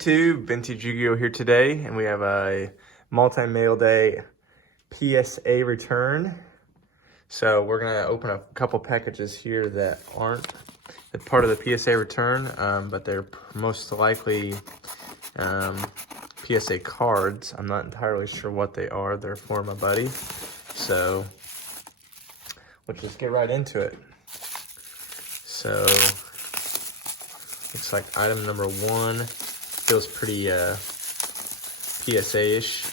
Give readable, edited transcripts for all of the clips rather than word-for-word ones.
YouTube? Vintage Yugioh here today, and we have a multi-mail day PSA return. So we're gonna open a couple packages here that aren't part of the PSA return, but they're most likely PSA cards. I'm not entirely sure what they are. They're for my buddy. So we'll just get right into it. So looks like item number one feels pretty PSA-ish.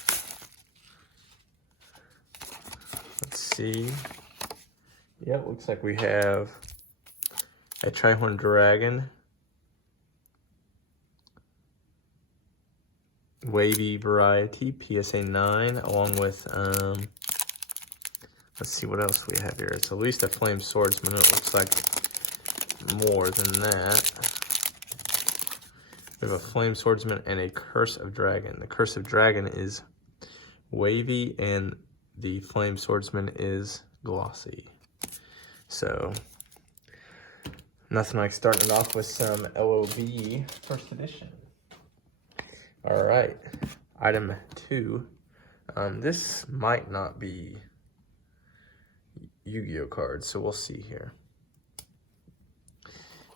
Let's see. Yep, looks like we have a Trihorn Dragon, wavy variety, PSA 9, along with, let's see what else we have here. It's at least a Flame Swordsman. It looks like more than that. We have a Flame Swordsman and a Curse of Dragon. The Curse of Dragon is wavy and the Flame Swordsman is glossy. So, nothing like starting it off with some LOB first edition. All right, item two. This might not be Yu-Gi-Oh cards, so we'll see here.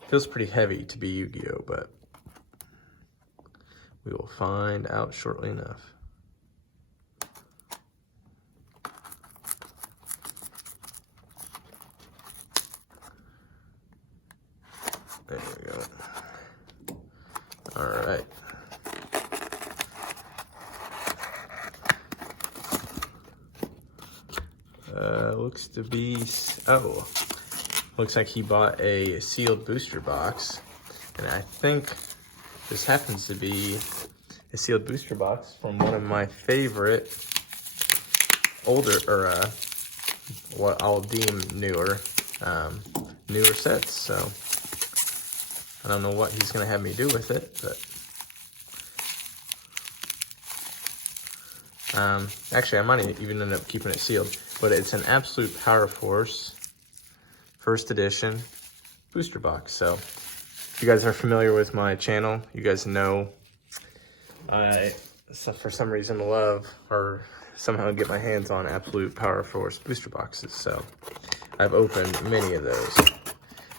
Feels pretty heavy to be Yu-Gi-Oh, but we will find out shortly enough. There we go. All right. Looks to be, looks like he bought a sealed booster box, and I think this happens to be a sealed booster box from one of my favorite older, or what I'll deem newer sets. So I don't know what he's gonna have me do with it, but actually I might even end up keeping it sealed. But it's an Absolute Power Force first edition booster box. So if you guys are familiar with my channel, you guys know I, for some reason, love or somehow get my hands on Absolute Power Force booster boxes. So I've opened many of those,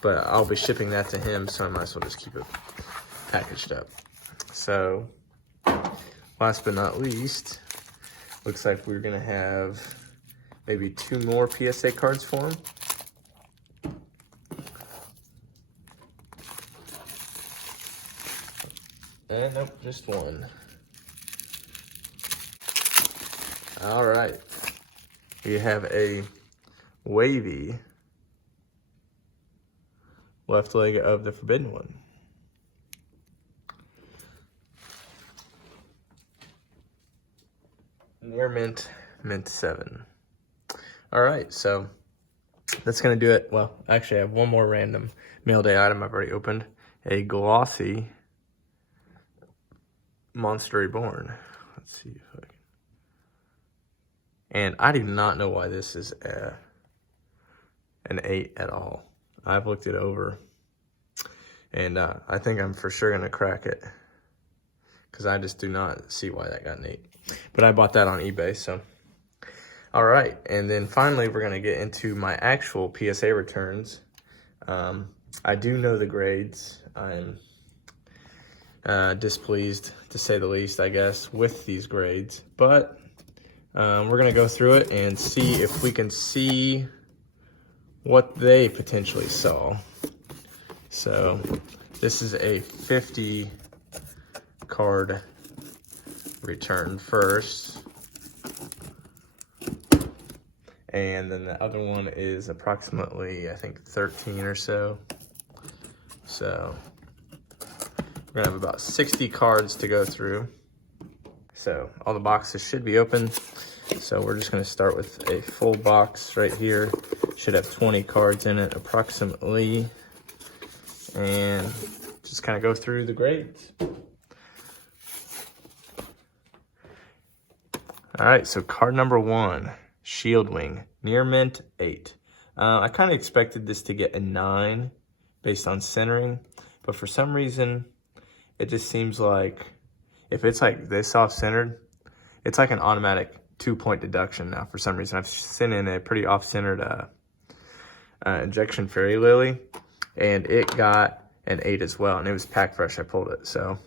but I'll be shipping that to him, so I might as well just keep it packaged up. So last but not least, looks like we're gonna have maybe two more PSA cards for him. Nope, just one. All right. We have a wavy left leg of the Forbidden One. Near mint 7. All right, so that's gonna do it. Well, actually I have one more random mail day item I've already opened. A glossy Monster Reborn. Let's see if I can. And I do not know why this is an 8 at all. I've looked it over, and I think I'm for sure gonna crack it, because I just do not see why that got an 8. But I bought that on eBay, so. All right, and then finally we're gonna get into my actual PSA returns. I do know the grades. I'm displeased, to say the least, I guess, with these grades, but we're gonna go through it and see if we can see what they potentially saw. So this is a 50 card return first, and then the other one is approximately, I think, 13 or so. So we're gonna have about 60 cards to go through. So all the boxes should be open. So we're just gonna start with a full box right here. Should have 20 cards in it approximately. And just kind of go through the grades. All right, so card number one, Shield Wing, near mint 8. I kind of expected this to get a 9 based on centering, but for some reason, it just seems like if it's like this off-centered, it's like an automatic 2-point deduction now for some reason. I've sent in a pretty off-centered injection fairy lily, and it got an 8 as well, and it was pack fresh. I pulled it. So,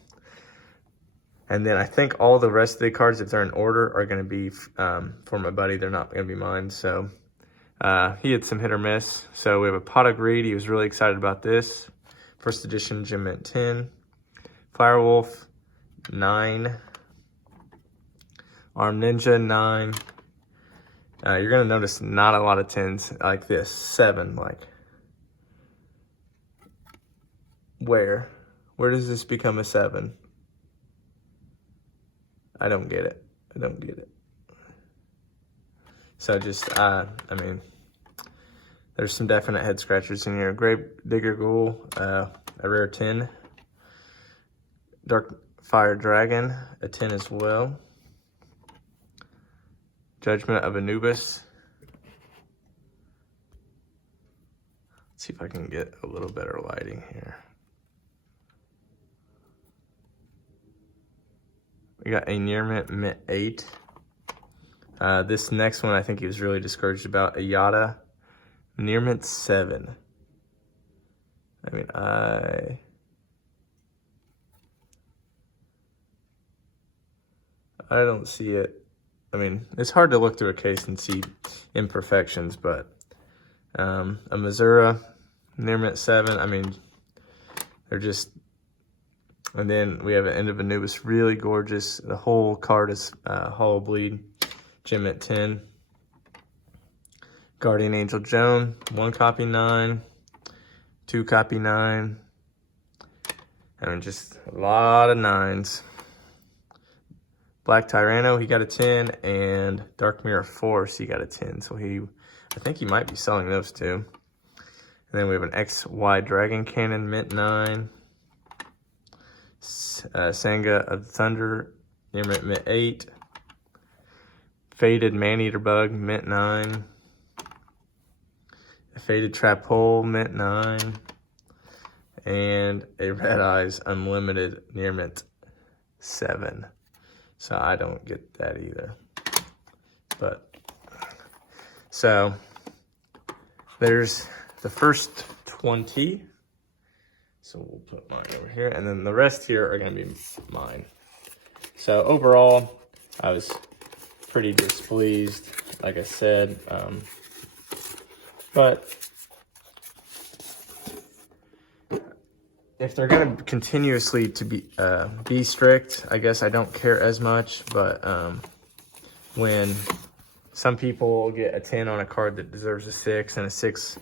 and then I think all the rest of the cards, if they're in order, are going to be for my buddy. They're not going to be mine. So he had some hit or miss. So we have a Pot of Greed. He was really excited about this. First edition Gem Mint 10. Firewolf 9. Arm Ninja 9. You're gonna notice not a lot of 10s like this. 7, like. Where does this become a 7? I don't get it. I don't get it. So just, I mean, there's some definite head scratchers in here. Grave Digger Ghoul, a rare 10. Dark Fire Dragon, a 10 as well. Judgment of Anubis. Let's see if I can get a little better lighting here. We got a Near Mint 8. This next one I think he was really discouraged about. A Yada Near Mint 7. I mean, I don't see it. I mean, it's hard to look through a case and see imperfections, but a Missouri Near Mint 7, I mean, they're just, and then we have an End of Anubis, really gorgeous. The whole card is Hollow Bleed, Gem Mint 10. Guardian Angel Joan, 1 copy 9, 2 copy 9. I mean, just a lot of 9s. Black Tyranno, he got a 10, and Dark Mirror Force, he got a 10. So I think he might be selling those too. And then we have an XY Dragon Cannon, Mint 9. Sanga of Thunder, Near Mint 8. Faded Maneater Bug, Mint 9. A Faded Trap Hole, Mint 9. And a Red Eyes Unlimited Near Mint 7. So I don't get that either. But, so, there's the first 20. So we'll put mine over here. And then the rest here are going to be mine. So overall, I was pretty displeased, like I said. But if they're going to continuously to be strict, I guess I don't care as much. But when some people get a 10 on a card that deserves a 6 and a 6,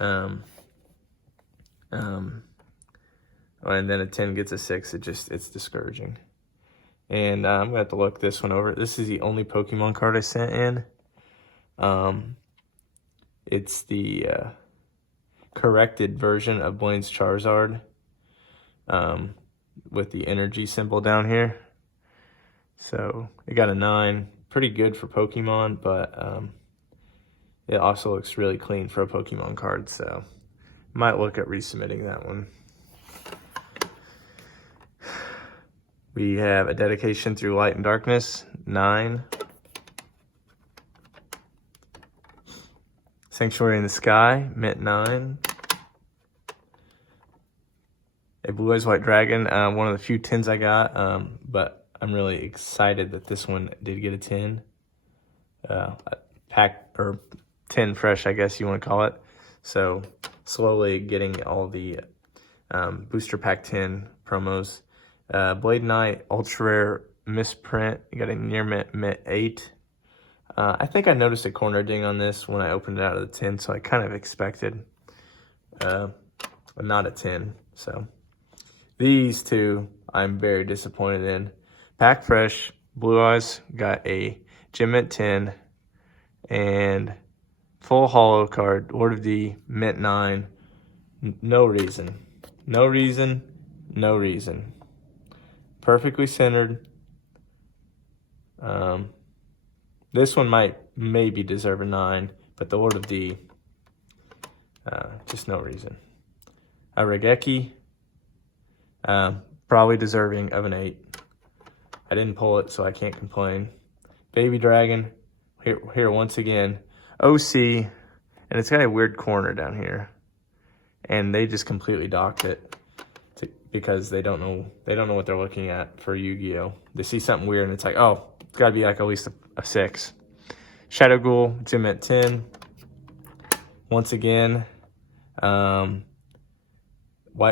and then a 10 gets a 6, it's discouraging. And I'm gonna have to look this one over. This is the only Pokemon card I sent in. It's the corrected version of Blaine's Charizard. With the energy symbol down here. So it got a 9. Pretty good for Pokemon, but it also looks really clean for a Pokemon card, so might look at resubmitting that one. We have a Dedication Through Light and Darkness, 9. Sanctuary in the Sky, Mint 9. A Blue Eyes White Dragon, one of the few 10s I got, but I'm really excited that this one did get a 10. Pack, or 10 fresh, I guess you want to call it. So slowly getting all the booster pack 10 promos. Blade Knight, Ultra Rare Misprint, you got a Near Mint 8. I think I noticed a corner ding on this when I opened it out of the tin, so I kind of expected not a 10, so. These two, I'm very disappointed in. Pack Fresh, Blue Eyes, got a Gem Mint 10, and full holo card, Lord of D, Mint 9. No reason. No reason. No reason. Perfectly centered. This one might maybe deserve a 9, but the Lord of D, just no reason. A Regeki, probably deserving of an 8. I didn't pull it, so I can't complain. Baby Dragon, here once again. OC, and it's got a weird corner down here. And they just completely docked it because they don't know what they're looking at for Yu-Gi-Oh. They see something weird and it's like, oh, it's gotta be like at least a 6. Shadow Ghoul, it's in at 10. Once again, White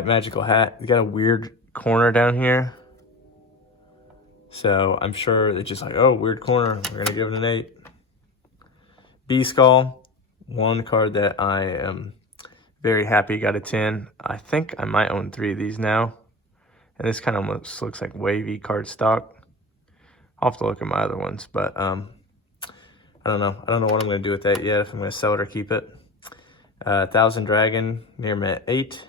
Magical Hat. It's got a weird corner down here. So I'm sure it's just like, oh, weird corner. We're gonna give it an 8. B-Skull, one card that I am very happy got a 10. I think I might own 3 of these now. And this kind of almost looks like wavy cardstock. I'll have to look at my other ones, but I don't know. I don't know what I'm going to do with that yet, if I'm going to sell it or keep it. Thousand Dragon, near mint 8.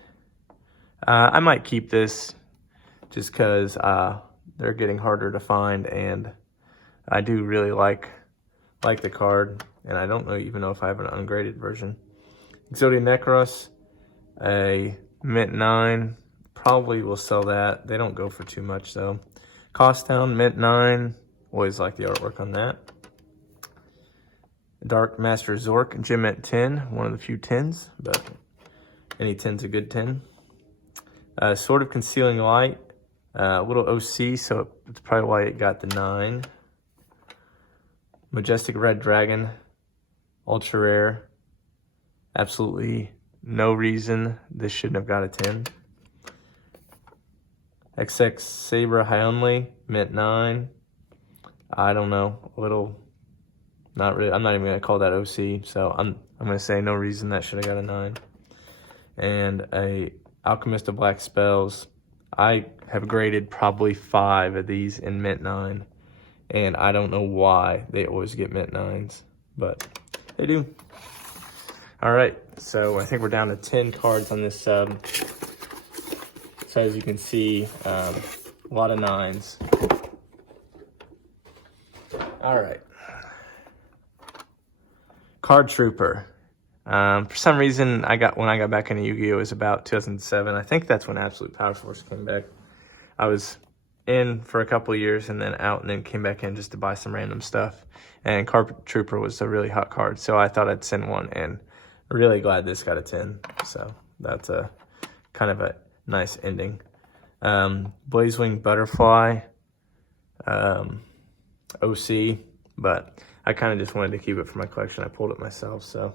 I might keep this just because they're getting harder to find, and I do really like the card, and I don't even know if I have an ungraded version. Exodia Necros, a mint 9. Probably will sell that. They don't go for too much though. Cost Town, mint 9. Always like the artwork on that. Dark Master Zork, gem mint 10. One of the few 10s, but any 10's a good 10. Sword of Concealing Light, a little OC, so it's probably why it got the 9. Majestic Red Dragon, ultra rare. Absolutely no reason this shouldn't have got a 10. XX Saber Hyunli, mint 9. I don't know, a little, not really. I'm not even gonna call that OC, so I'm gonna say no reason that should have got a 9. And a Alchemist of Black Spells. I have graded probably 5 of these in mint 9, and I don't know why they always get mint 9s, but they do. All right, so I think we're down to 10 cards on this sub. So as you can see, a lot of 9s. All right. Card Trooper. For some reason, when I got back into Yu-Gi-Oh! It was about 2007. I think that's when Absolute Power Force came back. I was in for a couple of years and then out, and then came back in just to buy some random stuff. And Card Trooper was a really hot card, so I thought I'd send one, and really glad this got a 10. So that's a kind of a nice ending. Blazewing Butterfly, OC, but I kind of just wanted to keep it for my collection. I pulled it myself, so.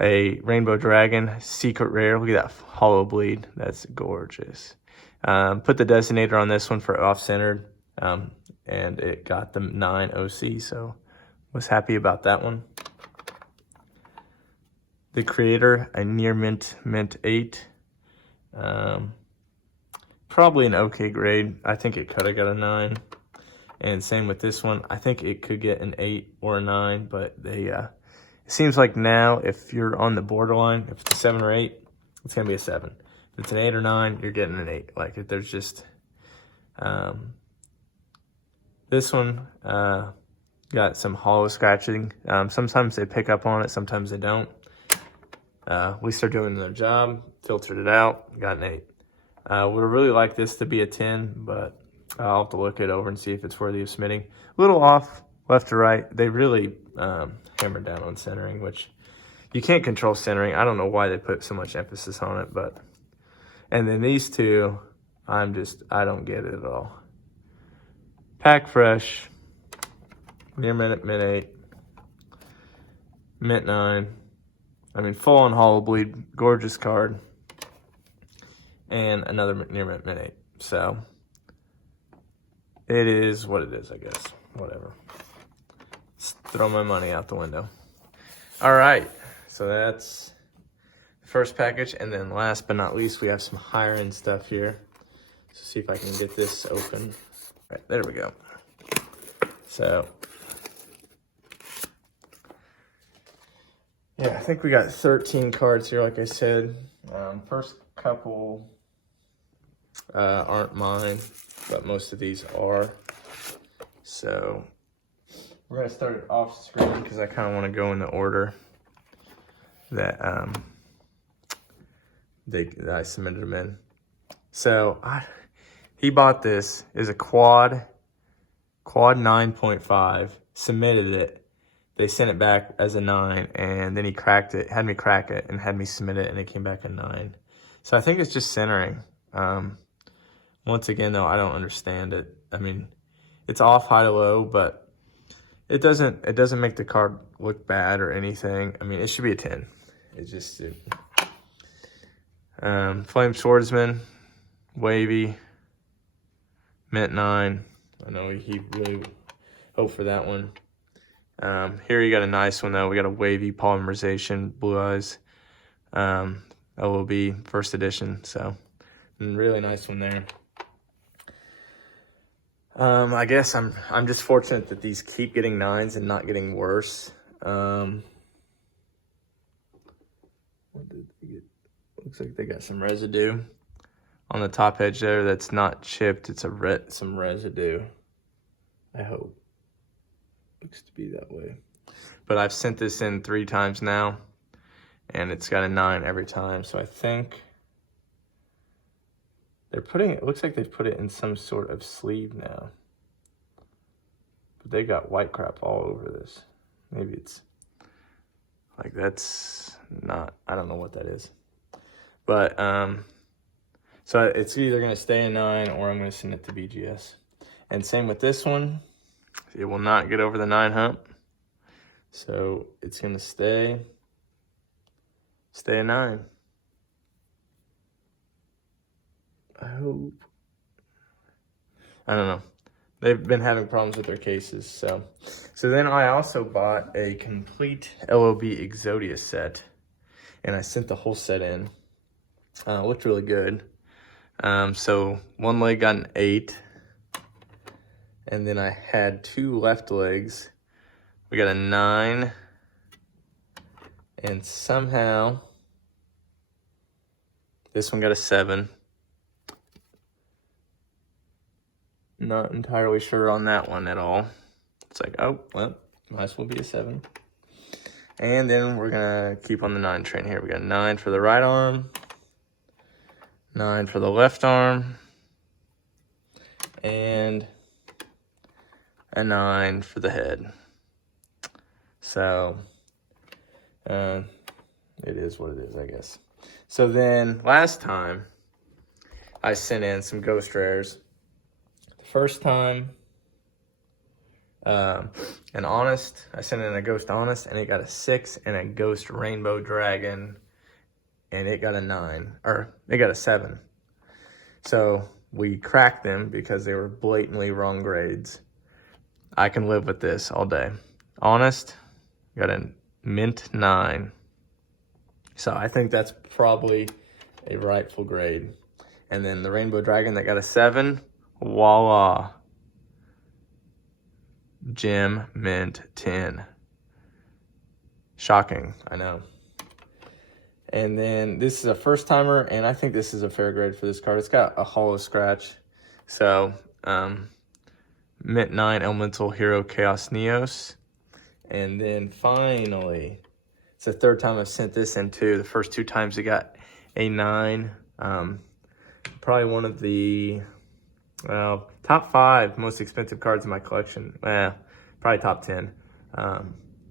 A Rainbow Dragon, secret rare. Look at that hollow bleed. That's gorgeous. Put the designator on this one for off-centered, and it got the 9 OC, so was happy about that one. The Creator, a near mint 8. Probably an okay grade. I think it could have got a 9. And same with this one. I think it could get an 8 or a 9, but they it seems like now if you're on the borderline, if it's a 7 or 8, it's gonna be a 7. If it's an 8 or 9, you're getting an 8. Like there's just this one got some hollow scratching. Sometimes they pick up on it, sometimes they don't. At least they're doing their job. Filtered it out, got an 8. Would really like this to be a 10, but I'll have to look it over and see if it's worthy of submitting. A little off left to right. They really hammered down on centering, which you can't control centering. I don't know why they put so much emphasis on it, but. And then these two, I don't get it at all. Pack Fresh, near mint 8, mint 9. I mean, full on hollow bleed, gorgeous card. And another near mint 8. So it is what it is, I guess. Whatever. Just throw my money out the window. All right, so that's the first package, and then last but not least, we have some higher end stuff here. So see if I can get this open. All right, there we go. So yeah, I think we got 13 cards here, like I said. First couple aren't mine, but most of these are. So we're gonna start it off screen because I kind of want to go in the order that that I submitted them in. So he bought this as a quad 9.5, submitted it. They sent it back as a 9, and then he cracked it, had me crack it, and had me submit it, and it came back a 9. So I think it's just centering. Once again, though, I don't understand it. I mean, it's off high to low, but it doesn't make the card look bad or anything. I mean, it should be a 10. It's just Flame Swordsman, wavy, mint 9. I know he really hoped for that one. Here you got a nice one though. We got a wavy polymerization, blue eyes, LOB first edition. So really nice one there. I guess I'm just fortunate that these keep getting 9s and not getting worse. What did they get? Looks like they got some residue on the top edge there. That's not chipped. It's some residue. I hope. Looks to be that way. But I've sent this in 3 times now, and it's got a 9 every time. So I think they're putting it, looks like they've put it in some sort of sleeve now. But they got white crap all over this. Maybe it's like, that's not, I don't know what that is. But, so it's either gonna stay a 9 or I'm gonna send it to BGS. And same with this one. It will not get over the 9 hump. So it's gonna stay a 9. I hope. I don't know. They've been having problems with their cases. So then I also bought a complete LOB Exodia set, and I sent the whole set in. It looked really good. So one leg got an 8, and then I had 2 left legs. We got a 9, and somehow this one got a 7. Not entirely sure on that one at all. It's like, oh, well, might as well be a 7. And then we're gonna keep on the 9 train here. We got a 9 for the right arm, 9 for the left arm, and a 9 for the head. So, it is what it is, I guess. So then, last time, I sent in some ghost rares. First time, an honest, I sent in a ghost honest, and it got a 6, and a ghost rainbow dragon, and it got a 9, or it got a 7. So we cracked them because they were blatantly wrong grades. I can live with this all day. Honest, got a mint 9. So I think that's probably a rightful grade. And then the rainbow dragon that got a 7, voila, gem mint 10. Shocking, I know. And then this is a first timer, and I think this is a fair grade for this card. It's got a hollow scratch. So mint 9 elemental hero chaos neos. And then finally, it's the 3rd time I've sent this in too. The first 2 times it got a 9. Probably one of the top 5 most expensive cards in my collection. Probably top 10,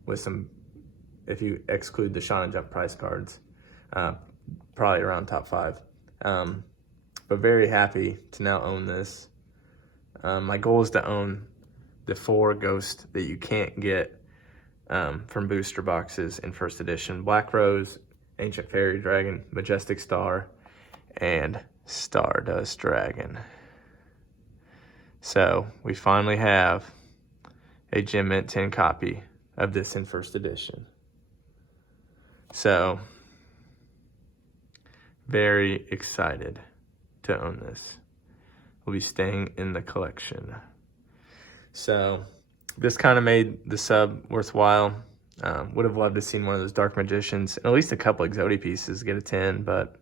with some, if you exclude the Shauna Jump price cards, probably around top 5. But very happy to now own this. My goal is to own the 4 ghosts that you can't get from booster boxes in first edition: Black Rose, Ancient Fairy Dragon, Majestic Star, and Stardust Dragon. So we finally have a Gem Mint 10 copy of this in first edition. So very excited to own this. Will be staying in the collection. So this kind of made the sub worthwhile. Would have loved to seen one of those Dark Magicians and at least a couple Exodia pieces get a 10, but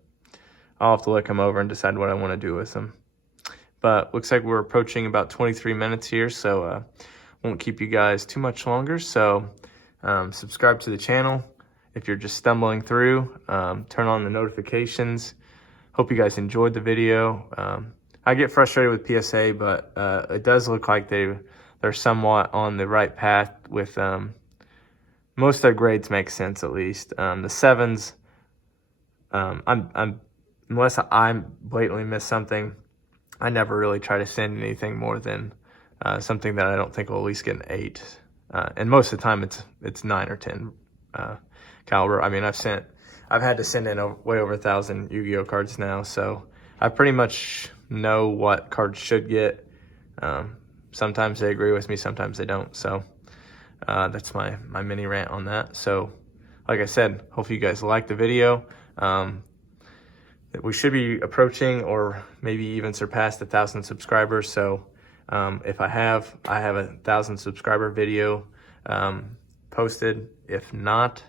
I'll have to look them over and decide what I want to do with them. But looks like we're approaching about 23 minutes here, so won't keep you guys too much longer. So subscribe to the channel if you're just stumbling through. Turn on the notifications. Hope you guys enjoyed the video. I get frustrated with PSA, but it does look like they're somewhat on the right path with most of their grades make sense, at least. The 7s, I'm unless I blatantly miss something, I never really try to send anything more than something that I don't think will at least get an 8. And most of the time it's 9 or 10 caliber. I mean, I've had to send in way over 1,000 Yu-Gi-Oh cards now, so I pretty much know what cards should get. Sometimes they agree with me, sometimes they don't. So that's my mini rant on that. So like I said, hopefully you guys liked the video. We should be approaching or maybe even surpassed 1,000 subscribers. So if I have a 1,000 subscriber video posted. If not,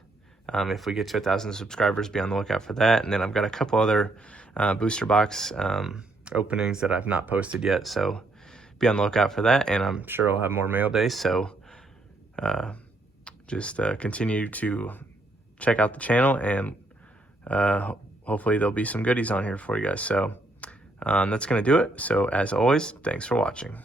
if we get to 1,000 subscribers, be on the lookout for that. And then I've got a couple other booster box openings that I've not posted yet. So be on the lookout for that. And I'm sure I'll have more mail days. So just continue to check out the channel, and hopefully there'll be some goodies on here for you guys. So that's going to do it. So as always, thanks for watching.